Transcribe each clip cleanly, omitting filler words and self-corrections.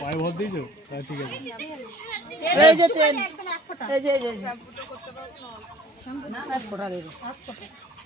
পায়ে ভর দিয়েছো? তাহলে ঠিক আছে। এই যে তেল, এই যে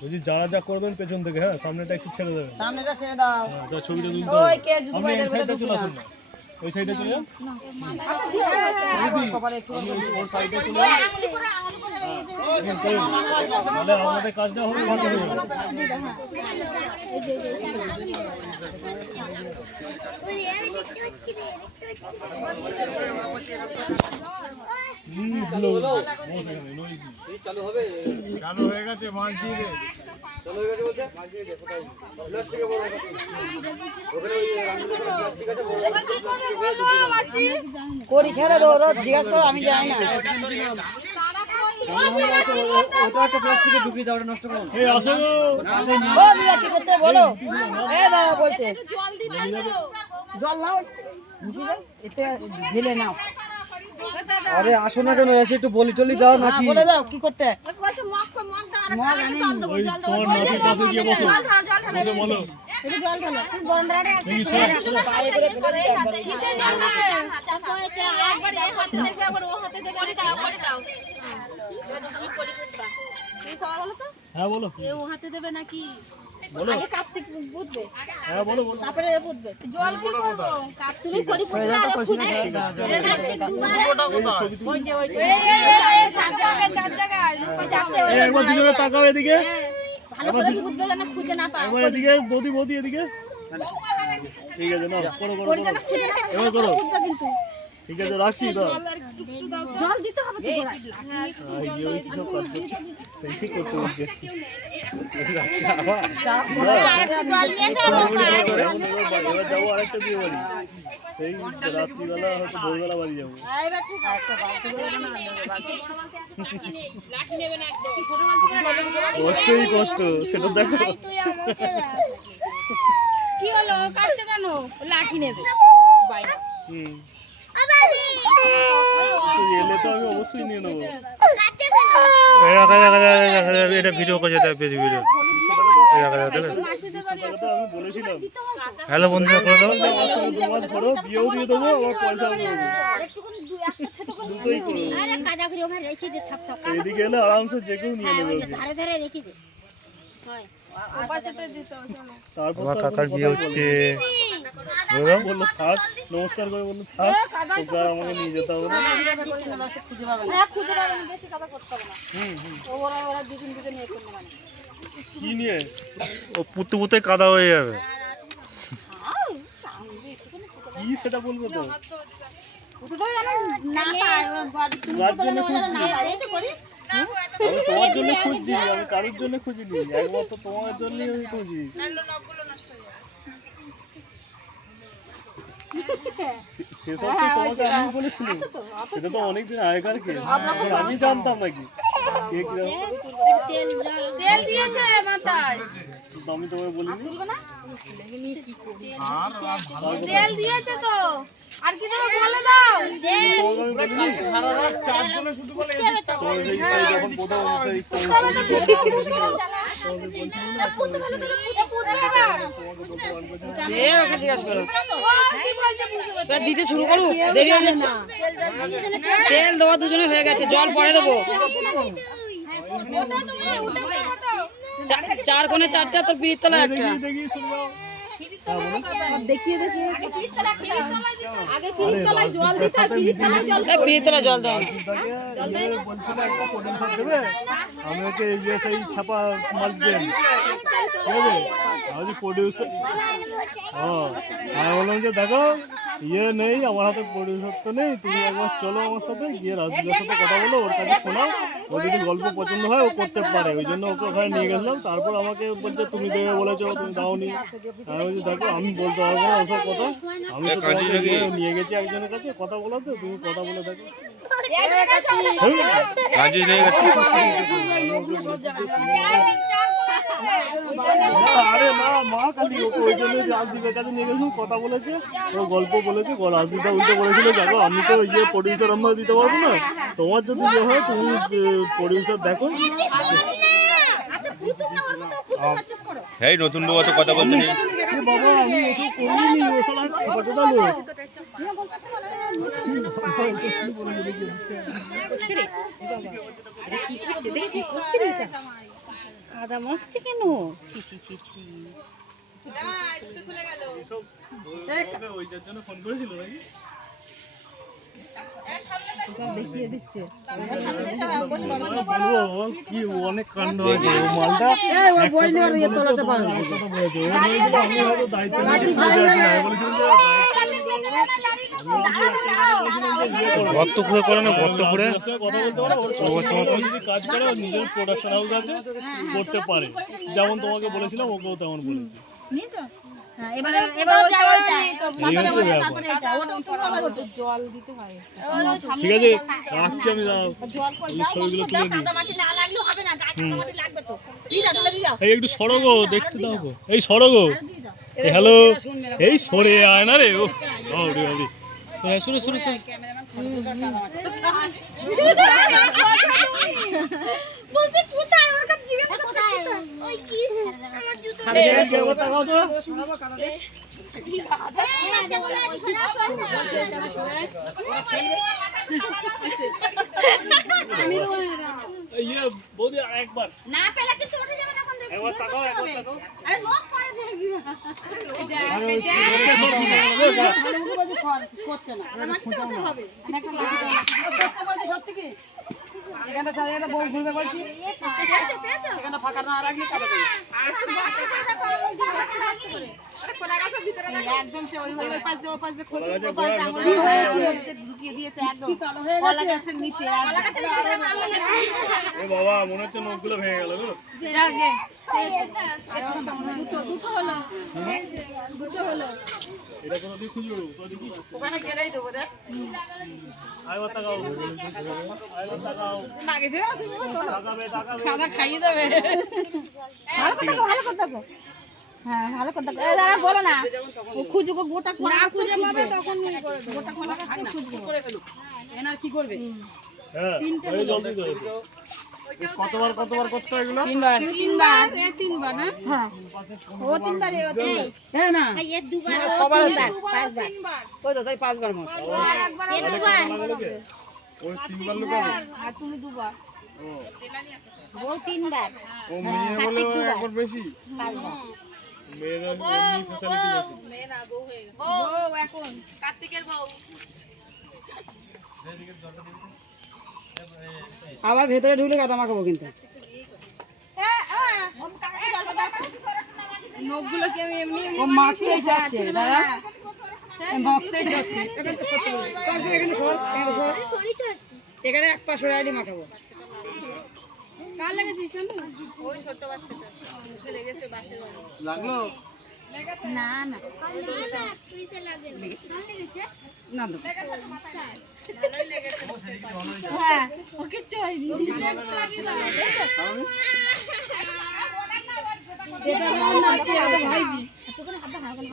বলছি যারা যা করবেন পেছন থেকে, হ্যাঁ সামনেটা একটু ছেড়ে দেবেন। সামনেটা ছেড়ে দাও। হ্যাঁ ছবিটা তুলতে ওই হবে। কে জুতো আপনি বাইরে এই সাইডে চলে আসুন না, ওই সাইডে চলে যান। কপালে একটু আপনি ওর সাইডে চলে যান। তাহলে আমাদের কাজটা হবে ভালো হয়ে যাবে। চালু হবে, চালু হয়ে গেছে, মাছ দিয়ে দে। চালু হয়ে গেছে বলতে মাছ দিয়ে দে কোথায় লাস্ট থেকে বড় ওখানে ওই ঠিক আছে বড় করি খেলে দো রোজ জিজ্ঞাসা করো, আমি যাই না। ওটা একটা প্লাস্টিকে ঢুকিয়ে দাও, ওটা নষ্ট করো। এই আসো গো। ও দিদা কি করতে বলো? এ দাদা বলছে জল নাও, এটা ঢেলে নাও। আরে আসো না কেন, এসে একটু বলি টলি দাও নাকি? বলে দাও কি করতে। ওই তোমার নাতির পাশে গিয়ে বসো, বসে বলো। দেখি শোন। হ্যাঁ বলো। ও হাতে দেবে নাকি? বলো। আগে কার্তিক বুঝবে, হ্যাঁ বলো বলো। তারপরে এ বুঝবে। জল কি করব? তুমি করি পুতলা আর খুঁজে। ওই যে চার জায়গায় ওই যাচ্ছে এই একবার দুজনে তাকাও এদিকে। ভালো করে বুঝবে যেন খুঁজে না পায়। একবার এদিকে, বৌদি বৌদি এদিকে। ঠিক আছে না, করো করো করো। এবার করো। ঠিক আছে রাখছি তো। জল দিতে হবে তো গোড়ায়। ওই কিছু কাজ করছে, সেই ঠিক করতে হচ্ছে। এবার যাবো আরেকটা বিয়ে বাড়ি, সেই রাত্রিবেলা হয়তো ভোরবেলা বাড়ি যাবো। কষ্টই কষ্ট, সেটা দেখো। কি হলো কাটছে কেন? লাঠি নেবে বাইরে। হুম এলে তো আমি অবশ্যই নিয়ে নেবো। এটা ভিডিও করে যেতে হবে, ভিডিও। আমি বলেছিলাম হ্যালো বন্ধুরা, করে দাও। আমার সঙ্গে 2 মাস ঘোরো, বিয়েও দিয়ে দেবো, আবার পয়সাও দেবো। দুটোই করো। আরে কাজা করে ওখানে রেখে দে থাক থাক। এদিকে এলে আরামসে যে কেউ নিয়ে নেবে ওকে। ধারে ধারে রেখে দে। হয় ও পাশেতে দিতে হবে চলো। তারপর আমার তো আর কাকার কোনো বিয়ে কথা হচ্ছে। বললো। বললো থাক, নমস্কার করে বললো থাক, তোকে আর আমাকে নিয়ে যেতে হবে না। খুঁজে পাবে না, খুঁজে পাবে না, বেশি কথা করতে হবে না। ওরা দুদিন দুদিন নিয়ে করবে মানে। কি নিয়ে? ও পুতু পুতে কাদা হয়ে যাবে। কি সেটা বলবো তো। ওটা তো জানো না পায়, তুমি যার তো জন্য জানো খুঁজছি। না পায়, এটা করি। আমি তোমার জন্য খুঁজছি, আমি কারোর জন্য খুঁজিনি, একমাত্র তোমার জন্যই আমি খুঁজি। সেসব তো তোমাকে আমি বলেছিলাম, সেটা তো অনেকদিন আগেকার কেস। আমি জানতাম নাকি কে কিরকম, তেল তেল দিয়েছে মাথায়। তো আমি তোমাকে বলিনি। তেল দিয়েছে তো আর কি দেবো বলে দাও। তোমাকে আমি বলিনি। তোমার সেই যখন প্রথম সেই এ ওকে জিজ্ঞাসা করো। কি বলছে বুঝতে পারছি এবার দিতে শুরু করু, দেরি হয়ে যাচ্ছে। তেল দেওয়া দুজনে হয়ে গেছে, জল পরে দেবো। চার কোণে চারটা, তোর পিড়ির তলায় একটা। দেখি শুনবো। আগে ফিরির তলায় জল দিতে হয়, ফিরির তলায় জল এই পিড়ির তলায় জল দাও। বলছিল একটা পোটেনশিয়াল দেবে, আমি ওকে এই যে সেই ছাপা মাছ দেন, ঠিক আছে? আমি প্রডিউসার, আমি বললাম যে দেখো ইয়ে নেই আমার হাতে, প্রডিউসার তো নেই, তুমি একবার চলো আমার সাথে গিয়ে রাজদীপের সাথে কথা বলো, ওর কাছে শোনাও, ও যদি গল্প পছন্দ হয় ও করতে পারে, ওই জন্য ওকে ওখানে নিয়ে গেছিলাম। তারপর আমাকে বলছে তুমি দেবে বলেছো, তুমি দাওনি। আমি বলছি দেখো আমি বলতে পারবো না ওসব কথা, আমি তো তোমাকে নিয়ে গেছি একজনের কাছে কথা বলাতে, তুমি কথা বলে দেখো। আরে না মা, খালি ওকে ওই জন্য রাজদীপের কাছে নিয়ে গেছিলাম, কথা বলেছে, ও গল্প বলেছে, রাজদীপটা উল্টে বলেছিল দেখো আমি তো ইয়ে প্রডিউসার আমরা দিতে পারবো না, তোমার যদি ইয়ে হয় তুমি প্রডিউসার দেখো। এই নতুন বউ অত কথা বলতে নেই। বাবা আমি ওসব করিনি, ওসব আর কতটা লোক। কাদা মারছে কেন? ছি ছি ছি ছি। এসব ওই যার জন্য ফোন করেছিল নাকি? বলবো কি অনেক কাণ্ড হয়েছে ও মালটা বললে আর ইয়ে তোলাতে পারবে না। কথা বলেছে ও বলছে আমি হয়তো দায়িত্ব নিয়ে বলেছিলাম যে গর্ত খুঁড়ে করে না, গর্ত খুঁড়ে কথা বলতে পারো ওর যদি কাজ করে ওর নিজের প্রোডাকশন হাউস আছে করতে পারে, যেমন তোমাকে বলেছিলাম ওকেও তেমন বলেছি। এবারে এবার ওইটা ওইটা এই হচ্ছে ব্যাপার। তারপরে এটা ওটা তুমি আবার ওটা জল দিতে হয়। ঠিক আছে রাখছি আমি, জল কই এই দাও ছবিগুলো দাও, তুলে দিই। কাদা মাটি না লাগলেও হবে না, গাছ কাদা মাটি লাগবে তো। দিদা তুলে দিও। এই একটু সরগো দেখতে দাও গো, এই সরগো, হ্যালো, এই সরে আয় না রে, ও বাবরে বাবরে, হ্যাঁ শুনে শুনে শুনে বলছে কোথায় ওর কাছে জিজ্ঞাসা করছে কোথায় ওই কি আমার জুতো ইয়ে বৌদি একবার না পেলে কিন্তু উঠে যাবে না কোন দিকে একবার তাকাও, একবার তাকাও। আরে লোক করে দেখবি হচ্ছে না। আমাকে তো ওটা হবে হচ্ছে কি? এখানটা সারিয়ে একটা বউ ঘুরবে বলছি। পেয়েছো পেয়েছো এখানটা ফাঁকা না রাখলে কাদা দেবে। একদম সে ওই ওই পাশ দিয়ে ও পাশ দিয়ে খোঁজে কলা ও পাশ দিয়ে গাছের আঙুল ঢুকিয়ে দিয়েছে একদম কলা গাছের নিচে এ বাবা মনে হচ্ছে নখগুলো ভেঙে গেল গো। এটা কোনো দিক খুঁজো, কোনো দিক খুঁজো। ওখানে গেলেই দেবো দেখ। আরেকবার তাকাও, আরেকবার তাকাও, তাকাবে তাকাবে। খানা খাইয়ে দেবে ভালো কথা গো হ্যাঁ ভালো কথা গো দাঁড়া বলো না ও খুঁজুকো গোটা কলা না খুঁজে পাবে তখন গোটা কলা খাই না করে ফেলুক। এনার কি করবে? হ্যাঁ ওই জলদি করে দিও। কতবার কতবার করতে হয় এগুলো? তিনবার। তিনবার না হ্যাঁ ও তিনবার এ তিনবার। হ্যাঁ না এর দুবার সবার পাঁচবার ওই তো তাই পাঁচবার মত। এর দুবার ওই তিনবার লুকাবে? আর তুমি দুবার ও তিনবার ও মেয়ে বলে একবার বেশি। পাঁচবার মেয়েরা এমনি ফ্যাসিলিটি বেশি। বউ এখন আবার ভেতরে ঢুকলে কাদা মাখাবো কিন্তু। নখগুলো কি আমি এমনি ও মাখতেই যাচ্ছে দাদা, মাখতেই যাচ্ছে। এখানে তো সত্যি বলি। তারপর এখানে সর, এখানে সর। এখানে এক পা সরে আইলে মাখাবো। কার লেগেছিস ওই ছোট বাচ্চাটা মুখে লেগেছে বাসের বাড়ি লাগলো? না না সুইসে লাগে ভালো লেগেছে না তো। হ্যাঁ ও কিচ্ছু হয়নি এটা আমার নাতি, এটা ভাইজি।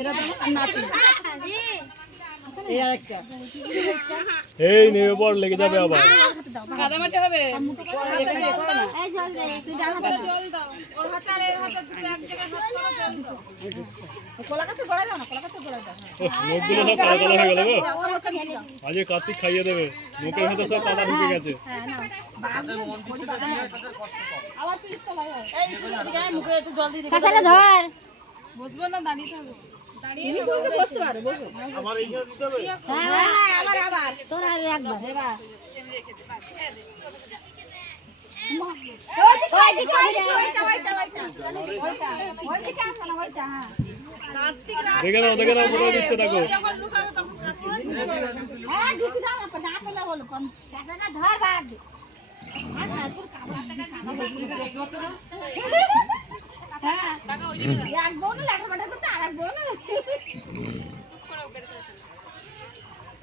এটা তো আমার নাতি। এই আরেকটা। এই নেমে পড়, লেগে যাবে আবার। কাদা মাটি হবে। এখানে এ করো না। এই জল দে তুই ডাল দে কলা গাছে গড়াই দাও না, কলা গাছে গড়াই দাও। নখগুলো সব কালো কালো হয়ে গেল গো। আজকে কার্তিক খাইয়ে দেবে, মুখের ভেতর সব কাদা ঢুকে গেছে। এই শুনে দিকে মুখে একটু জল দিয়ে দিবি। কাছালে ধর বসবো না, দাঁড়িয়ে থাকবো। তুমি বসতে পারো, বসো। আমার এইখানে দিতে হবে। হ্যাঁ আবার তোর আর একবার এবার ওই দিকে দেখে নাও দেখে নাও, কোথায় দিচ্ছে দেখো। হ্যাঁ ঢুকে দাও না পেলে হলো কাছালে ধর ভাগ হ্যাঁ এক বোন লেখাপড়া করতে আর এক বোন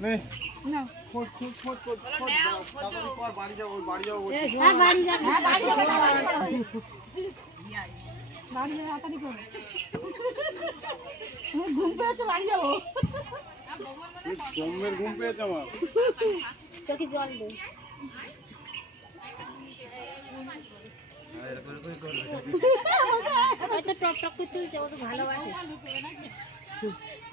নে না ফোট ফোট ফোট ফোট ফোট তারপরে পর বাড়ি যাবো বাড়ি যাবো বলছি। হ্যাঁ বাড়ি যা হ্যাঁ বাড়ি যা বাড়ি যা তাড়াতাড়ি করো ঘুম পেয়েছে বাড়ি যাবো জম্মের ঘুম পেয়েছে আমার। চোখে জল দে হয়তো টক টক করতে হচ্ছে, ও তো ভালোবাসে।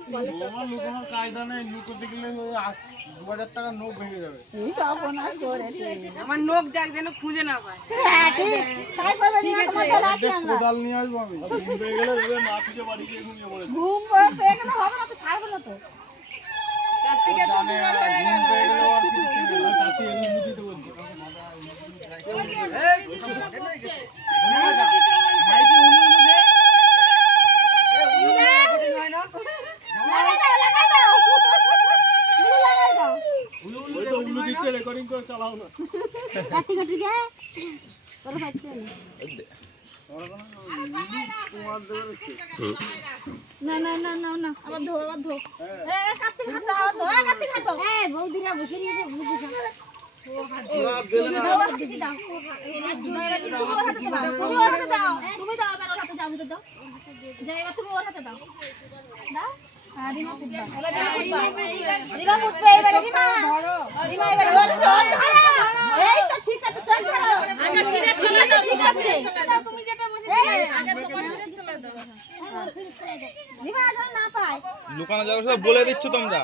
আমার লুকানোর কায়দা নেই, লুকোতে গেলে 2000 টাকার নোট ভেঙে যাবে। এই সর্বনাশ করেছে। আমার নোখ যাক যেন খুঁজে না পায়। হ্যাঁ, ঠিক। তাই করবে, নিয়ে তোমার চলে আসি আমরা। কোদাল নিয়ে আসবো আমি। আর ঘুম পেয়ে গেলে দেখবে মা থেকে বাড়ি গিয়ে ঘুমিয়ে পড়েছে। ঘুম পেয়ে গেলে হবে না তো, ছাড়বো না তো। জানে আর ঘুম পেয়ে গেলে আর কিছু চিন্তা নেই। চাচি এগুলো মুদি তো বলছে। লাগাই দাও। তুমি লাগাই দাও। ওই তো উল্লু দিচ্ছে, রেকর্ডিং করে চালাও না। কাটি কাটি গে। ওরা পাচ্ছে না। না না না না না, আবার ধো, আবার ধো। কাটতে খাতো, আবার ধো, কাটতে খাতো। বৌদিরা বসে নিয়েছে, বুঝি খা। তুমি ওর হাতে দাও, তুমি দাও, এবার ওর হাতে দাও, আমি তো দাও। যাই, এবার তুমি ওর হাতে দাও। দাও। হ্যাঁ, রিমা ফুটবা। রিমা ফুটবে এবারে, রিমা। রিমা এবারে ওর হাতে ধরো। এই তো ঠিক আছে, চল ধরো। আগে ফিরে চলে তো ঠিক আছে। তুমি যেটা বসেছিলে আগে তোমার রিমা যেন না পায়। লুকানো যাবে সব বলে দিচ্ছ তোমরা।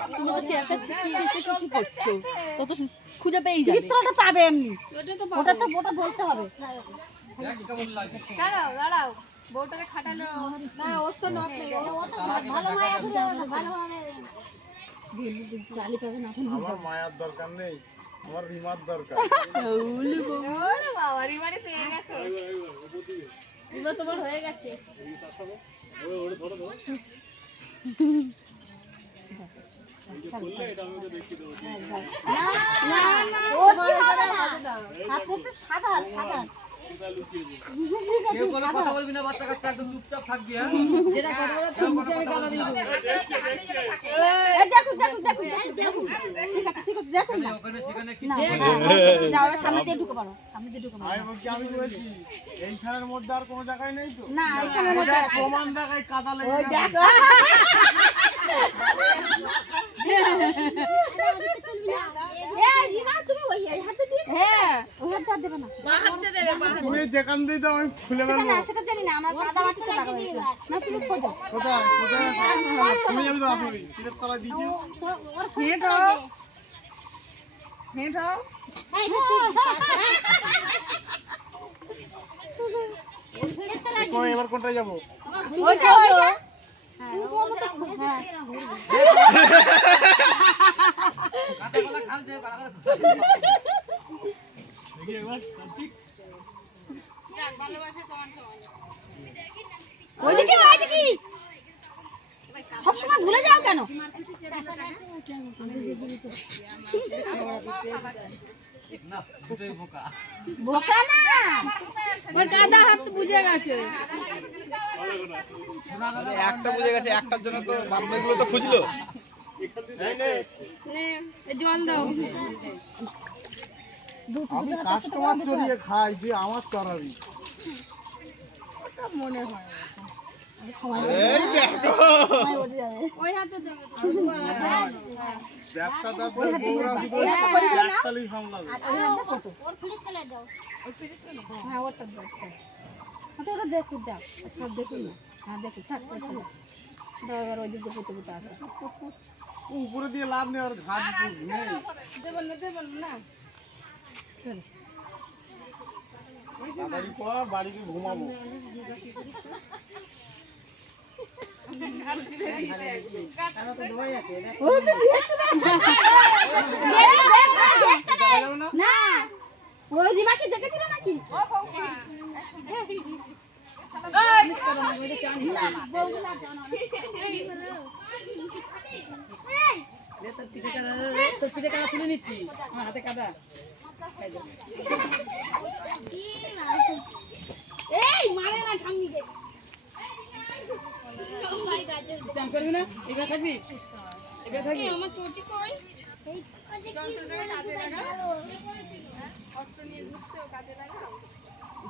খুঁজে পেয়ে যাবে। চিত্রটা পাবে এমনি। ওটা তো ওটা বলতে হবে। দাঁড়াও। বউটাকে খাটালো। না, ওর তো নখ নেই। ও তো ভালো মায়া খুঁজে পাবে, ভালো মানে গালি পাবে না। আমার মায়ার দরকার নেই, আমার রিমার দরকার। ওরে বাবা, রিমারে পেয়ে গেছে। রিমা তোমার হয়ে গেছে। ওরে ধরো ধরো। করলে এটা আমি ওকে দেখিয়ে দেবো। না না, ও কি হবে না। হাত হচ্ছে সাদা সাদা। কেউ কোনো কথা বলবি না, বাচ্চা কাচ্চা একদম চুপচাপ থাকবি। হ্যাঁ, যেটা কথা বলে তুমি মুখে আমি গালা দিয়ে দেবো। এই দেখো। ঠিক আছে দেখো না। ওখানে সেখানে কি না, যাও, সামনে দিয়ে ঢুকে পারো। সামনে দিয়ে ঢুকে পারো। আমি বলছি এইখানের মধ্যে আর কোনো জায়গায় নেই তো। না, এখানের মধ্যে আছে। প্রমাণ দেখায় কাদা লেগে ওই যাবে। দেখো। এই রিমা, তুমি ওই হাতে দিয়ে। হ্যাঁ, ওই হাতে দেবে না। তুমি যেখান দিয়ে দাও আমি খুলে সেটা ফেলবো। না, সেটা জানি না, আমার কাদা মাটিতে লাগা হয়েছে। না, তুমি খোঁজো। কোথায় তুমি যাবি তো আপনি কিসের তলা দিয়েছি। হেঁট হও। হেঁট হও। এবার কোনটায় যাবো? ওইটা ওইটা। হ্যাঁ, হ্যাঁ। কাঁচাপালা খাল দিয়ে গালা গালা দেখি একবার চাচি। ওইদিকে সবসময় ভুলে যাও কেন? না, দুটোই বোকা। বোকা না, ওর কাদা হাত বুঝে গেছে। একটা বুঝে গেছে, একটার জন্য তো বাপমাগুলো তো খুঁজলো। জল দাও। আমি কাস্টমার চড়িয়ে খাই যে আমার চড়াবি। মনে হয় এই দেখো, ওই হাতে দেবে। ব্যবসাটা করে বউরা শুধু একটালি সামলাবে। হ্যাঁ, ওটা দাও। আচ্ছা, ওটা দেখুন, দাও সব দেখুন না। হ্যাঁ, দেখুন, থাক দাও। এবার ওই দিকে পুঁতে পুঁতে আসে। উপরে দিয়ে লাভ নেই, আর ঘাট নেই। দেবেন না। চলো। তাড়াতাড়ি কর, বাড়িতে ঘুমাবো। ও তো দিয়েছে না। ওই রিমাকে দেখেছিল নাকি? তোর পিঠে কাদা তুলে নিচ্ছি, আমার হাতে কাদা। এই মানে না, সামনে দে। চান করবি না? এবার থাকবি? এবার থাকবি? আমার চটি কই?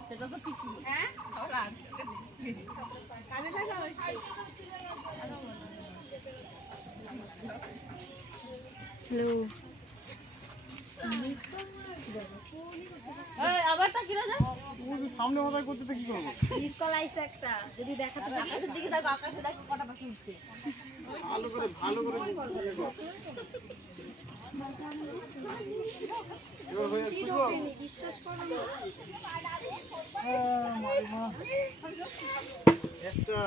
সেটা তো ঠিক। হ্যালো। ও তো সামনে মাথায় করতে তো কি করবো? ভালো করে ইয়ে কর। এবার হয়ে যাচ্ছে গো। একটা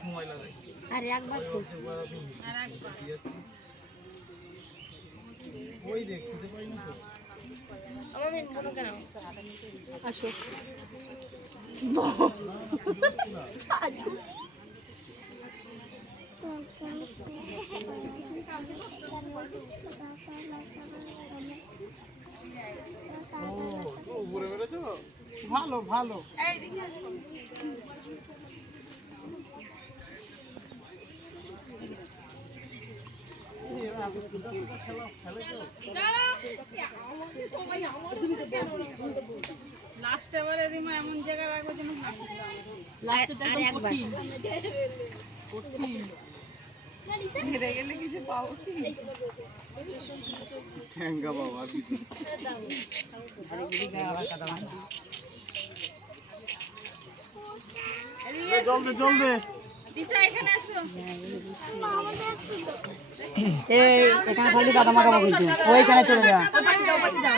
সময় লাগে। ওই দেখ খুঁজে পাই না তো। ও তো উপরে বেরোছো? ভালো ভালো। লাস্টে বারে রিমা এমন জায়গায় রাখবো যেন হেরে গেলে কিছু পাবো কি? ঠ্যাঙ্গা বাবা আর কিছু জল দে জল দে। দিশা এখানে আসো। এখানে খালি কাদা মাখাবো কিন্তু ওইখানে চলে যা,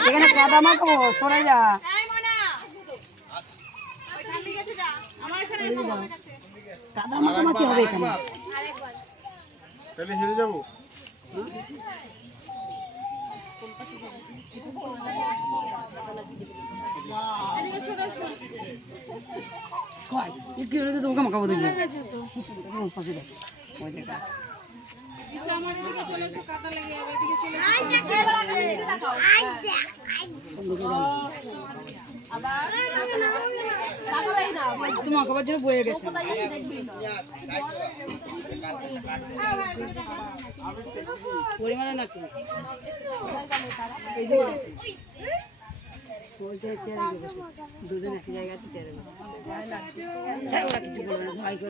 এখানে কাদা মাখাবো, সরে যা। কাদা মাখামাখি হবে এখানে। তাহলে হেরে যাবো। তোমাকে মাখাবো দেখবো। তোমার খাবার জন্য বয়ে গেছে। পরিমাণে নাকি দুজন একই জায়গাতে চেয়ারে বসে। ওরা কিছু বলবে না, ভয় করে।